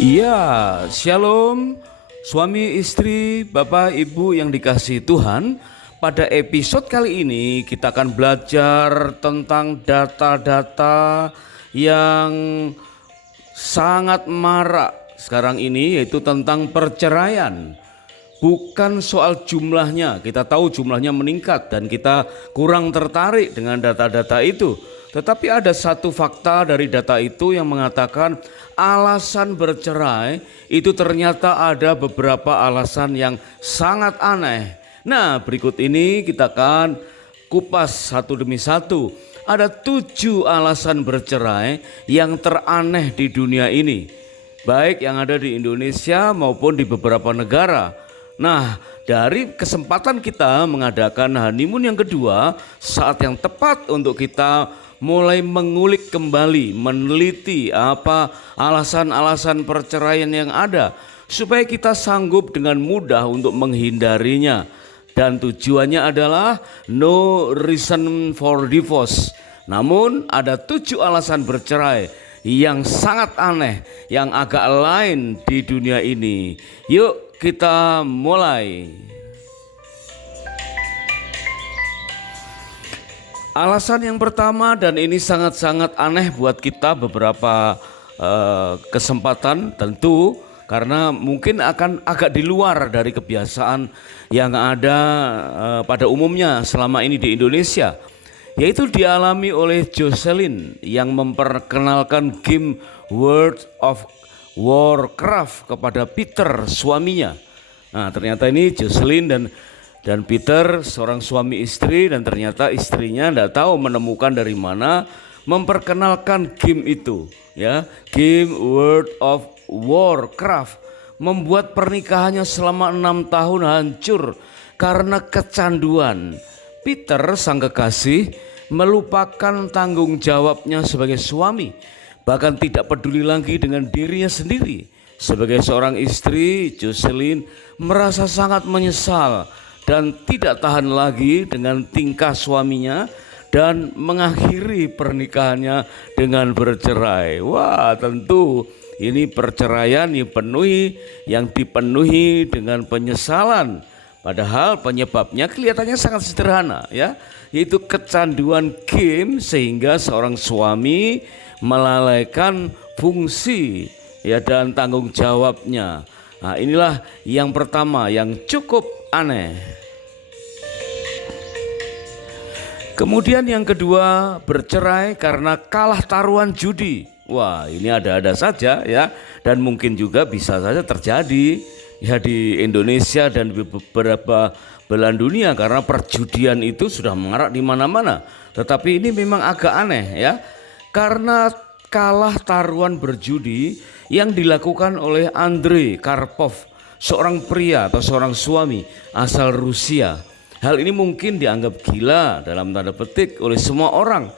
Iya, shalom suami istri, bapak ibu yang dikasihi Tuhan. Pada episode kali ini kita akan belajar tentang data-data yang sangat marak sekarang ini, yaitu tentang perceraian. Bukan soal jumlahnya, kita tahu jumlahnya meningkat dan kita kurang tertarik dengan data-data itu. Tetapi ada satu fakta dari data itu yang mengatakan alasan bercerai itu ternyata ada beberapa alasan yang sangat aneh. Nah, berikut ini kita akan kupas satu demi satu. Ada 7 alasan bercerai yang teraneh di dunia ini, baik yang ada di Indonesia maupun di beberapa negara. Nah, dari kesempatan kita mengadakan honeymoon yang kedua, saat yang tepat untuk kita mulai mengulik kembali, meneliti apa alasan-alasan perceraian yang ada, supaya kita sanggup dengan mudah untuk menghindarinya. Dan tujuannya adalah no reason for divorce. Namun ada 7 alasan bercerai yang sangat aneh, yang agak lain di dunia ini. Yuk kita mulai. Alasan yang pertama, dan ini sangat-sangat aneh buat kita beberapa kesempatan tentu, karena mungkin akan agak di luar dari kebiasaan yang ada pada umumnya selama ini di Indonesia, yaitu dialami oleh Jocelyn yang memperkenalkan game World of Warcraft kepada Peter, suaminya. Nah, ternyata ini Jocelyn dan Peter seorang suami istri, dan ternyata istrinya tidak tahu menemukan dari mana memperkenalkan game itu, ya, game World of Warcraft, membuat pernikahannya selama 6 tahun hancur karena kecanduan. Peter sang kekasih melupakan tanggung jawabnya sebagai suami, bahkan tidak peduli lagi dengan dirinya sendiri. Sebagai seorang istri, Jocelyn merasa sangat menyesal dan tidak tahan lagi dengan tingkah suaminya dan mengakhiri pernikahannya dengan bercerai. Wah, tentu ini perceraian yang dipenuhi dengan penyesalan. Padahal penyebabnya kelihatannya sangat sederhana, ya, yaitu kecanduan game, sehingga seorang suami melalaikan fungsi, ya, dan tanggung jawabnya. Nah, inilah yang pertama yang cukup aneh. Kemudian yang kedua, bercerai karena kalah taruhan judi. Wah, ini ada-ada saja, ya, dan mungkin juga bisa saja terjadi, ya, di Indonesia dan di beberapa belahan dunia, karena perjudian itu sudah marak di mana-mana. Tetapi ini memang agak aneh, ya, karena kalah taruhan berjudi yang dilakukan oleh Andrei Karpov, seorang pria atau seorang suami asal Rusia. Hal ini mungkin dianggap gila dalam tanda petik oleh semua orang.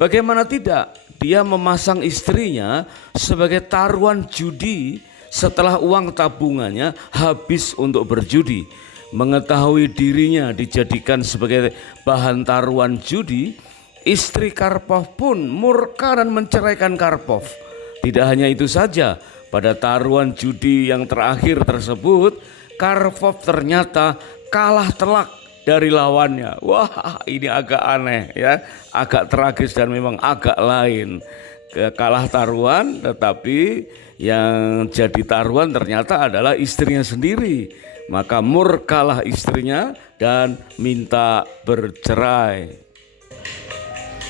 Bagaimana tidak, dia memasang istrinya sebagai taruhan judi setelah uang tabungannya habis untuk berjudi. Mengetahui dirinya dijadikan sebagai bahan taruhan judi, istri Karpov pun murka dan menceraikan Karpov. Tidak hanya itu saja, pada taruhan judi yang terakhir tersebut, Karpov ternyata kalah telak dari lawannya. Wah, ini agak aneh, ya, agak tragis dan memang agak lain. Kalah taruhan, tetapi yang jadi taruhan ternyata adalah istrinya sendiri. Maka murkalah istrinya dan minta bercerai.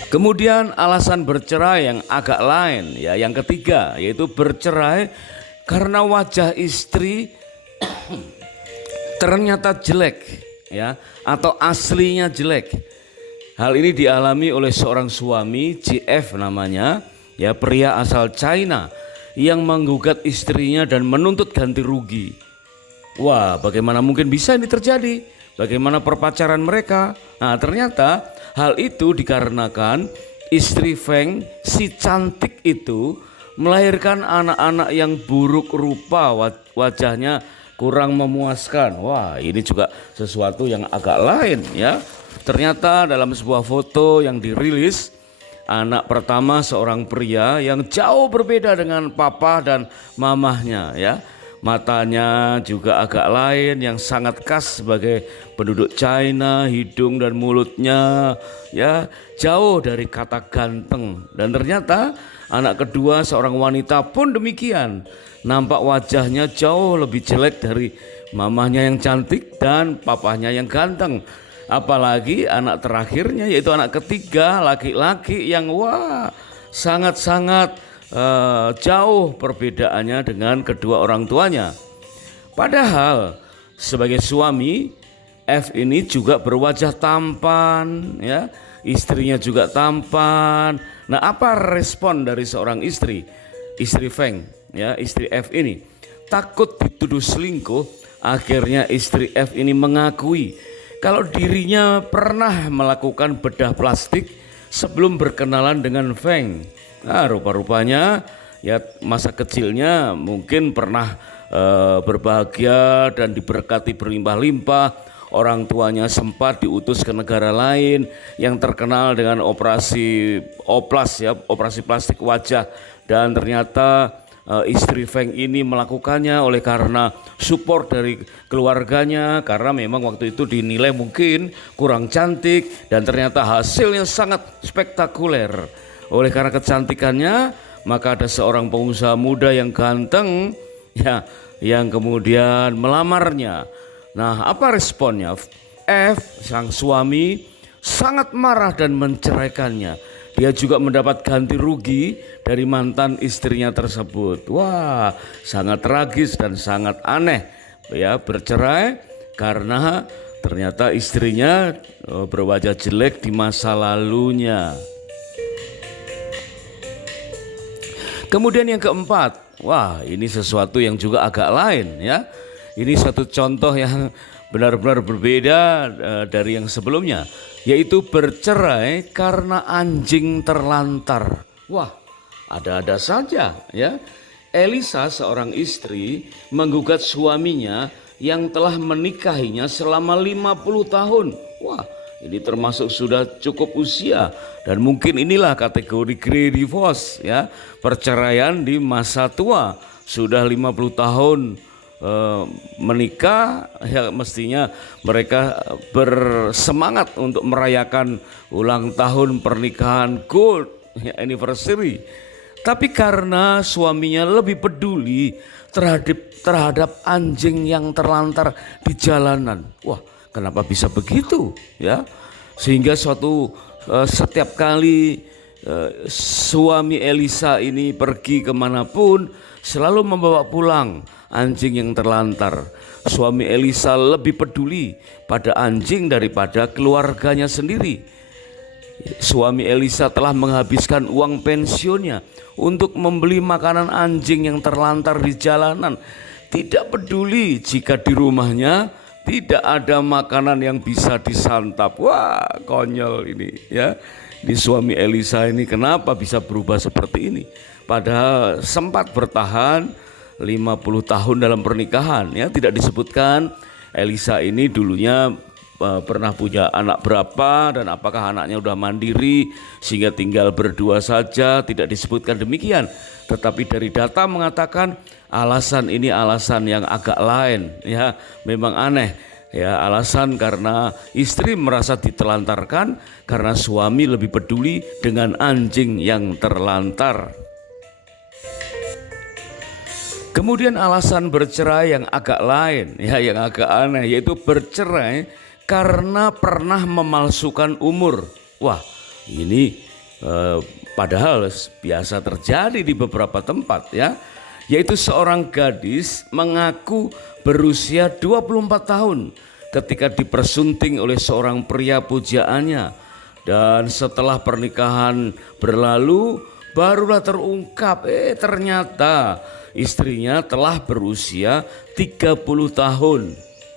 Kemudian alasan bercerai yang agak lain, ya, yang ketiga, yaitu bercerai karena wajah istri ternyata jelek, ya, atau aslinya jelek. Hal ini dialami oleh seorang suami, JF namanya, ya, pria asal China yang menggugat istrinya dan menuntut ganti rugi. Wah, bagaimana mungkin bisa ini terjadi? Bagaimana perpacaran mereka? Nah, ternyata hal itu dikarenakan istri Feng, si cantik itu, melahirkan anak-anak yang buruk rupa, wajahnya kurang memuaskan. Wah, ini juga sesuatu yang agak lain, ya. Ternyata dalam sebuah foto yang dirilis, Anak pertama seorang pria yang jauh berbeda dengan papa dan mamahnya ya. Matanya juga agak lain yang sangat khas sebagai penduduk China, hidung dan mulutnya ya jauh dari kata ganteng. Dan ternyata anak kedua seorang wanita pun demikian. Nampak wajahnya jauh lebih jelek dari mamahnya yang cantik dan papahnya yang ganteng. Apalagi anak terakhirnya yaitu anak ketiga laki-laki yang wah sangat-sangat jauh perbedaannya dengan kedua orang tuanya. Padahal sebagai suami F ini juga berwajah tampan ya, istrinya juga tampan. Nah, apa respon dari seorang istri Feng ya, istri F ini? Takut dituduh selingkuh, akhirnya istri F ini mengakui kalau dirinya pernah melakukan bedah plastik sebelum berkenalan dengan Feng. Nah, rupa-rupanya ya masa kecilnya mungkin pernah berbahagia dan diberkati berlimpah-limpah. Orang tuanya sempat diutus ke negara lain yang terkenal dengan operasi oplas ya, operasi plastik wajah, dan ternyata istri Feng ini melakukannya oleh karena support dari keluarganya, karena memang waktu itu dinilai mungkin kurang cantik dan ternyata hasilnya sangat spektakuler. Oleh karena kecantikannya, maka ada seorang pengusaha muda yang ganteng ya yang kemudian melamarnya. Nah, apa responnya? F, sang suami, sangat marah dan menceraikannya. Dia juga mendapat ganti rugi dari mantan istrinya tersebut. Wah, sangat tragis dan sangat aneh ya, bercerai karena ternyata istrinya berwajah jelek di masa lalunya. Kemudian yang keempat, wah ini sesuatu yang juga agak lain ya. Ini satu contoh yang benar-benar berbeda dari yang sebelumnya, yaitu bercerai karena anjing terlantar. Wah, ada-ada saja ya. Elisa seorang istri menggugat suaminya yang telah menikahinya selama 50 tahun. Wah, ini termasuk sudah cukup usia dan mungkin inilah kategori grey divorce ya, perceraian di masa tua. Sudah 50 tahun menikah ya, mestinya mereka bersemangat untuk merayakan ulang tahun pernikahan, good anniversary. Tapi karena suaminya lebih peduli terhadap anjing yang terlantar di jalanan, wah kenapa bisa begitu ya? Sehingga setiap kali suami Elisa ini pergi kemanapun selalu membawa pulang anjing yang terlantar. Suami Elisa lebih peduli pada anjing daripada keluarganya sendiri. Suami Elisa telah menghabiskan uang pensiunnya untuk membeli makanan anjing yang terlantar di jalanan. Tidak peduli jika di rumahnya tidak ada makanan yang bisa disantap. Wah, konyol ini ya. Di suami Elisa ini kenapa bisa berubah seperti ini? Padahal sempat bertahan 50 tahun dalam pernikahan ya, tidak disebutkan Elisa ini dulunya pernah punya anak berapa dan apakah anaknya udah mandiri sehingga tinggal berdua saja, tidak disebutkan demikian. Tetapi dari data mengatakan alasan ini alasan yang agak lain ya, memang aneh ya, alasan karena istri merasa ditelantarkan karena suami lebih peduli dengan anjing yang terlantar. Kemudian alasan bercerai yang agak lain ya, yang agak aneh, yaitu bercerai karena pernah memalsukan umur. Wah, ini padahal biasa terjadi di beberapa tempat ya, yaitu seorang gadis mengaku berusia 24 tahun ketika dipersunting oleh seorang pria pujaannya, dan setelah pernikahan berlalu barulah terungkap ternyata istrinya telah berusia 30 tahun.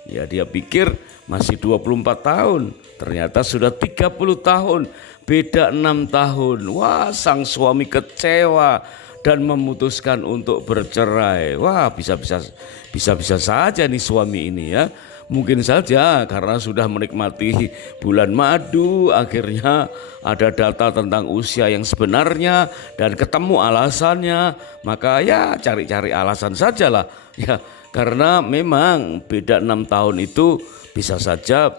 Ya, dia pikir masih 24 tahun, ternyata sudah 30 tahun, beda 6 tahun. Wah, sang suami kecewa dan memutuskan untuk bercerai. Wah, bisa-bisa saja nih suami ini ya Mungkin saja karena sudah menikmati bulan madu, akhirnya ada data tentang usia yang sebenarnya dan ketemu alasannya, maka ya cari-cari alasan sajalah. Ya, karena memang beda 6 tahun itu bisa saja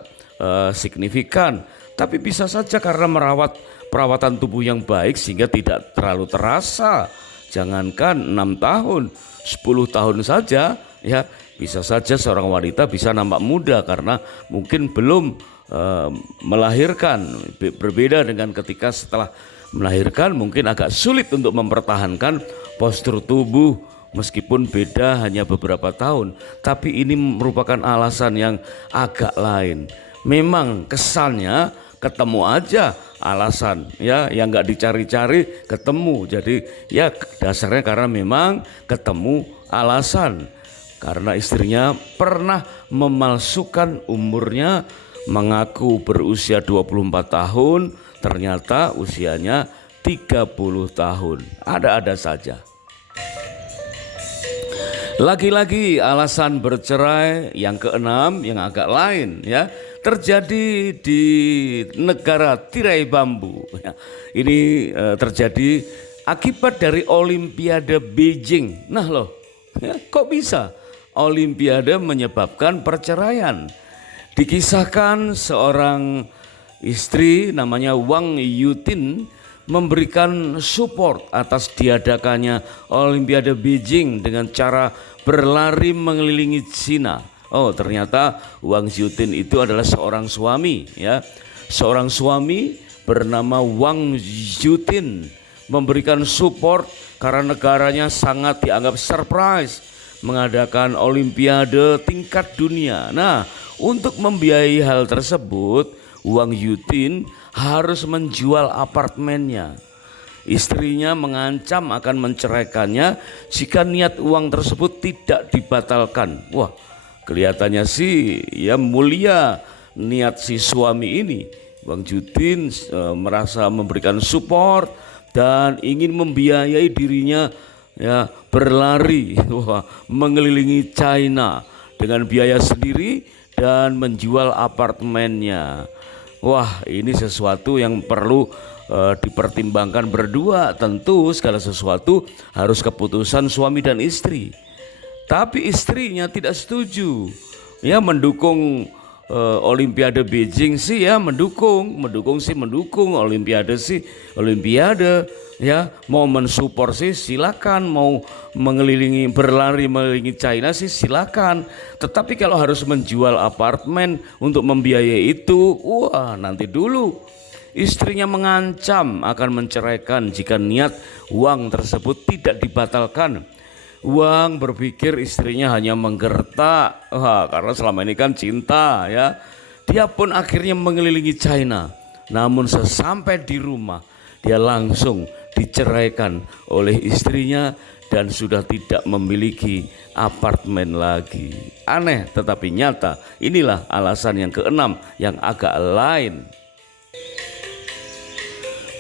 signifikan, tapi bisa saja karena perawatan tubuh yang baik sehingga tidak terlalu terasa. Jangankan 6 tahun, 10 tahun saja ya, bisa saja seorang wanita bisa nampak muda karena mungkin belum melahirkan. Berbeda dengan ketika setelah melahirkan mungkin agak sulit untuk mempertahankan postur tubuh meskipun beda hanya beberapa tahun. Tapi ini merupakan alasan yang agak lain. Memang kesannya ketemu aja alasan ya, yang nggak dicari-cari ketemu. Jadi ya dasarnya karena memang ketemu alasan. Karena istrinya pernah memalsukan umurnya, mengaku berusia 24 tahun, ternyata usianya 30 tahun. Ada-ada saja. Lagi-lagi alasan bercerai yang keenam yang agak lain ya, terjadi di negara tirai bambu. Ini terjadi akibat dari Olimpiade Beijing. Nah loh, ya, kok bisa Olimpiade menyebabkan perceraian? Dikisahkan seorang istri namanya Wang Yutin memberikan support atas diadakannya Olimpiade Beijing dengan cara berlari mengelilingi Cina. Oh, ternyata Wang Yutin itu adalah seorang suami ya. Seorang suami bernama Wang Yutin memberikan support karena negaranya sangat dianggap surprise mengadakan Olimpiade tingkat dunia. Nah, untuk membiayai hal tersebut, Wang Yutin harus menjual apartemennya. Istrinya mengancam akan menceraikannya jika niat uang tersebut tidak dibatalkan. Wah, kelihatannya sih ya mulia niat si suami ini. Wang Yutin merasa memberikan support dan ingin membiayai dirinya ya berlari mengelilingi China dengan biaya sendiri dan menjual apartemennya. Wah, ini sesuatu yang perlu dipertimbangkan berdua. Tentu segala sesuatu harus keputusan suami dan istri. Tapi istrinya tidak setuju. Ya, mendukung Olimpiade Beijing sih ya, mendukung Olimpiade sih Olimpiade ya, mau mensupport sih silakan, mau berlari mengelilingi China sih silakan. Tetapi kalau harus menjual apartemen untuk membiayai itu, wah nanti dulu. Istrinya mengancam akan menceraikan jika niat uang tersebut tidak dibatalkan. Wang berpikir istrinya hanya menggertak, karena selama ini kan cinta ya. Dia pun akhirnya mengelilingi China. Namun sesampai di rumah, dia langsung diceraikan oleh istrinya dan sudah tidak memiliki apartemen lagi. Aneh tetapi nyata. Inilah alasan yang keenam yang agak lain.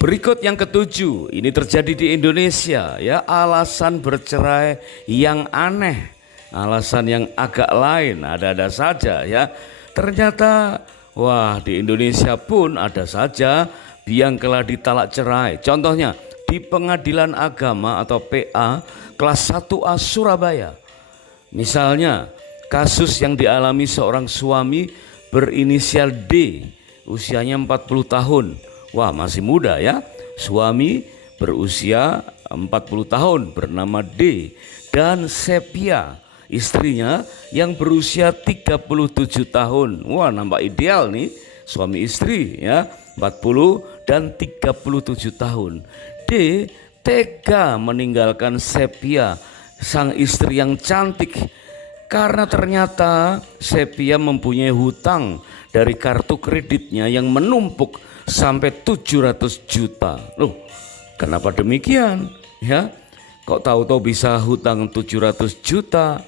Berikut yang ketujuh, ini terjadi di Indonesia ya, alasan bercerai yang aneh, alasan yang agak lain, ada-ada saja ya. Ternyata wah, di Indonesia pun ada saja yang telah ditalak cerai. Contohnya di Pengadilan Agama atau PA kelas 1A Surabaya. Misalnya kasus yang dialami seorang suami berinisial D, usianya 40 tahun. Wah, masih muda ya. Suami berusia 40 tahun bernama D dan Sepia, istrinya yang berusia 37 tahun. Wah, nampak ideal nih suami istri ya, 40 dan 37 tahun. D tega meninggalkan Sepia, sang istri yang cantik, karena ternyata Sepia mempunyai hutang dari kartu kreditnya yang menumpuk sampai 700 juta. Loh, kenapa demikian? Ya, kok tahu-tahu bisa hutang 700 juta?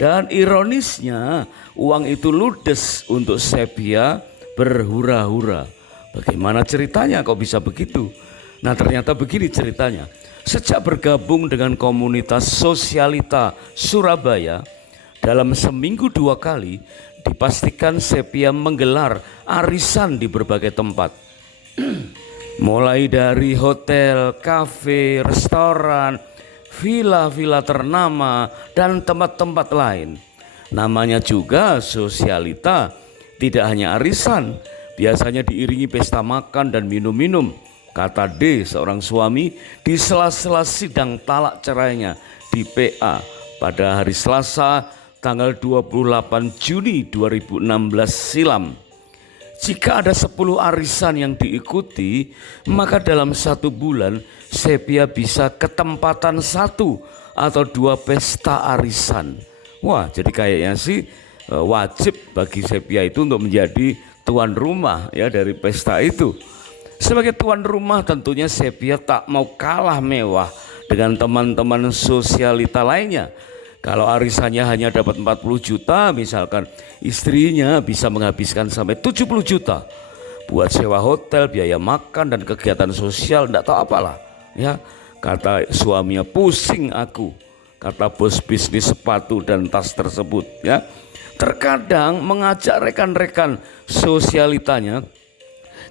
Dan ironisnya, uang itu ludes untuk Sepia berhura-hura. Bagaimana ceritanya kok bisa begitu? Nah, ternyata begini ceritanya. Sejak bergabung dengan komunitas Sosialita Surabaya, dalam seminggu 2 kali dipastikan Sepia menggelar arisan di berbagai tempat. Mulai dari hotel, kafe, restoran, villa-villa ternama, dan tempat-tempat lain. Namanya juga sosialita, tidak hanya arisan, biasanya diiringi pesta makan dan minum-minum. Kata D, seorang suami, di sela-sela sidang talak cerainya di PA pada hari Selasa tanggal 28 Juni 2016 silam. Jika ada 10 arisan yang diikuti, maka dalam 1 bulan Sepia bisa ketempatan 1 atau 2 pesta arisan. Wah, jadi kayaknya sih wajib bagi Sepia itu untuk menjadi tuan rumah ya dari pesta itu. Sebagai tuan rumah tentunya Sepia tak mau kalah mewah dengan teman-teman sosialita lainnya. Kalau arisannya hanya dapat 40 juta misalkan, istrinya bisa menghabiskan sampai 70 juta buat sewa hotel, biaya makan dan kegiatan sosial, enggak tahu apalah ya. Kata suaminya, pusing aku, kata bos bisnis sepatu dan tas tersebut ya. Terkadang mengajak rekan-rekan sosialitanya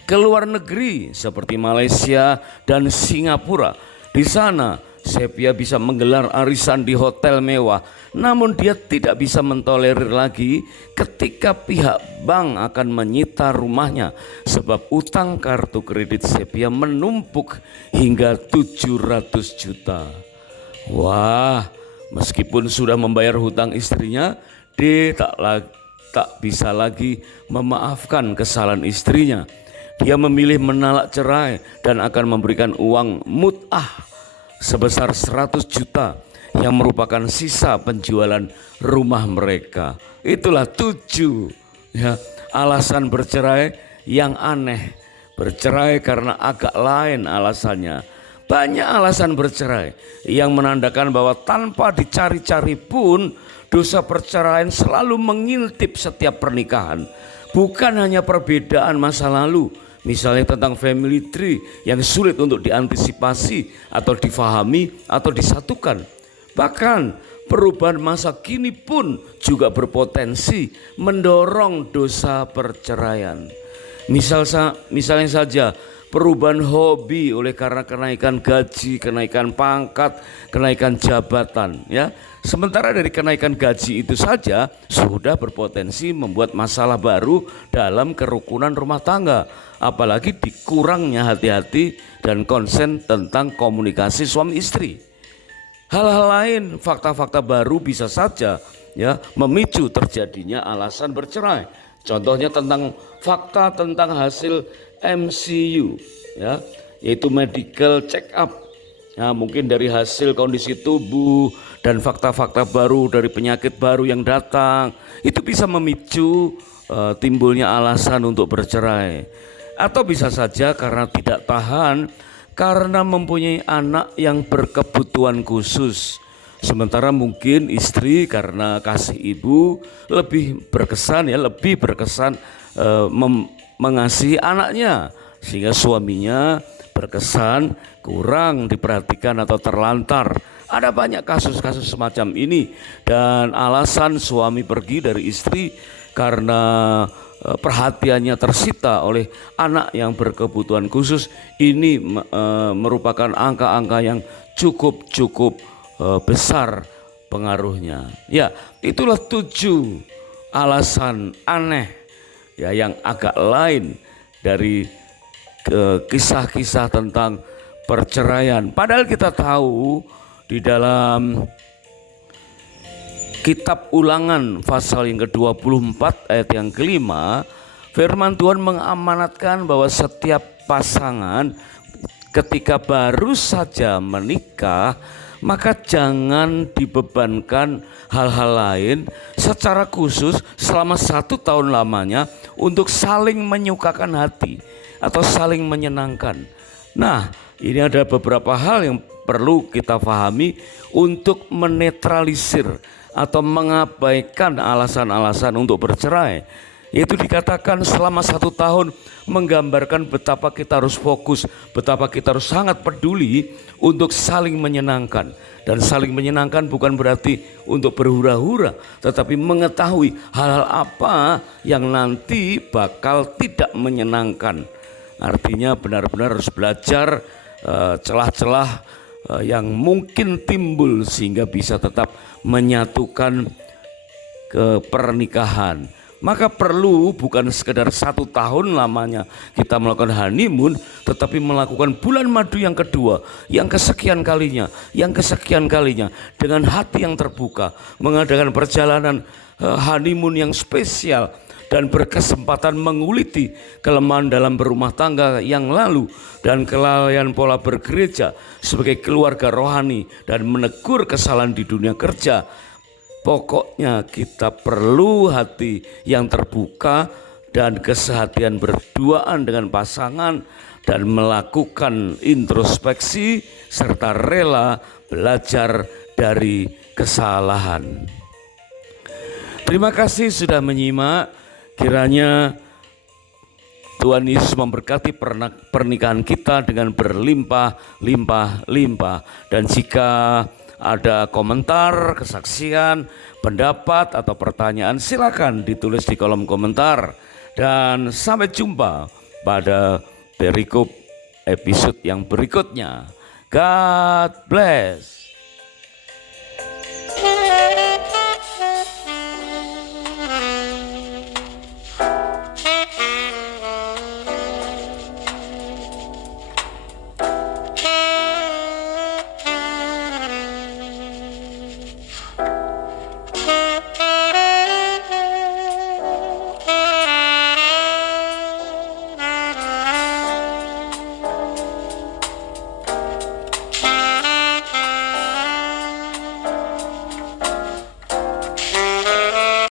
ke luar negeri seperti Malaysia dan Singapura. Di sana Sepia bisa menggelar arisan di hotel mewah, namun dia tidak bisa mentolerir lagi ketika pihak bank akan menyita rumahnya sebab utang kartu kredit Sepia menumpuk hingga 700 juta. Wah, meskipun sudah membayar hutang istrinya, D tak bisa lagi memaafkan kesalahan istrinya. Dia memilih menolak cerai dan akan memberikan uang mut'ah sebesar 100 juta yang merupakan sisa penjualan rumah mereka. Itulah 7 ya, alasan bercerai yang aneh. Bercerai karena agak lain alasannya. Banyak alasan bercerai yang menandakan bahwa tanpa dicari-cari pun dosa perceraian selalu mengintip setiap pernikahan. Bukan hanya perbedaan masa lalu, misalnya tentang family tree yang sulit untuk diantisipasi atau difahami atau disatukan. Bahkan perubahan masa kini pun juga berpotensi mendorong dosa perceraian. Misalnya saja perubahan hobi oleh karena kenaikan gaji, kenaikan pangkat, kenaikan jabatan ya. Sementara dari kenaikan gaji itu saja sudah berpotensi membuat masalah baru dalam kerukunan rumah tangga. Apalagi dikurangnya hati-hati dan konsen tentang komunikasi suami istri. Hal-hal lain, fakta-fakta baru bisa saja ya memicu terjadinya alasan bercerai. Contohnya tentang fakta tentang hasil MCU ya, yaitu medical check up. Nah, mungkin dari hasil kondisi tubuh dan fakta-fakta baru dari penyakit baru yang datang, itu bisa memicu timbulnya alasan untuk bercerai. Atau bisa saja karena tidak tahan karena mempunyai anak yang berkebutuhan khusus. Sementara mungkin istri karena kasih ibu lebih berkesan mengasihi anaknya, sehingga suaminya berkesan kurang diperhatikan atau terlantar. Ada banyak kasus-kasus semacam ini, dan alasan suami pergi dari istri karena perhatiannya tersita oleh anak yang berkebutuhan khusus ini merupakan angka-angka yang cukup besar pengaruhnya. Ya, itulah 7 alasan aneh ya yang agak lain dari kisah-kisah tentang perceraian. Padahal kita tahu di dalam Kitab Ulangan pasal yang ke-24 ayat yang ke-5, firman Tuhan mengamanatkan bahwa setiap pasangan ketika baru saja menikah, maka jangan dibebankan hal-hal lain secara khusus selama 1 tahun lamanya untuk saling menyukakan hati atau saling menyenangkan. Nah, ini ada beberapa hal yang perlu kita pahami untuk menetralisir atau mengabaikan alasan-alasan untuk bercerai. Yaitu dikatakan selama 1 tahun menggambarkan betapa kita harus fokus, betapa kita harus sangat peduli untuk saling menyenangkan. Dan saling menyenangkan bukan berarti untuk berhura-hura, tetapi mengetahui hal-hal apa yang nanti bakal tidak menyenangkan. Artinya benar-benar harus belajar celah-celah yang mungkin timbul sehingga bisa tetap menyatukan ke pernikahan. Maka perlu bukan sekedar 1 tahun lamanya kita melakukan honeymoon, tetapi melakukan bulan madu yang kedua, yang kesekian kalinya, dengan hati yang terbuka, mengadakan perjalanan honeymoon yang spesial dan berkesempatan menguliti kelemahan dalam berumah tangga yang lalu dan kelalaian pola bergereja sebagai keluarga rohani dan menegur kesalahan di dunia kerja. Pokoknya kita perlu hati yang terbuka dan kesehatian berduaan dengan pasangan dan melakukan introspeksi serta rela belajar dari kesalahan. Terima kasih sudah menyimak. Kiranya Tuhan Yesus memberkati pernikahan kita dengan berlimpah-limpah. Dan jika ada komentar, kesaksian, pendapat, atau pertanyaan, silakan ditulis di kolom komentar. Dan sampai jumpa pada perikop episode yang berikutnya. God bless.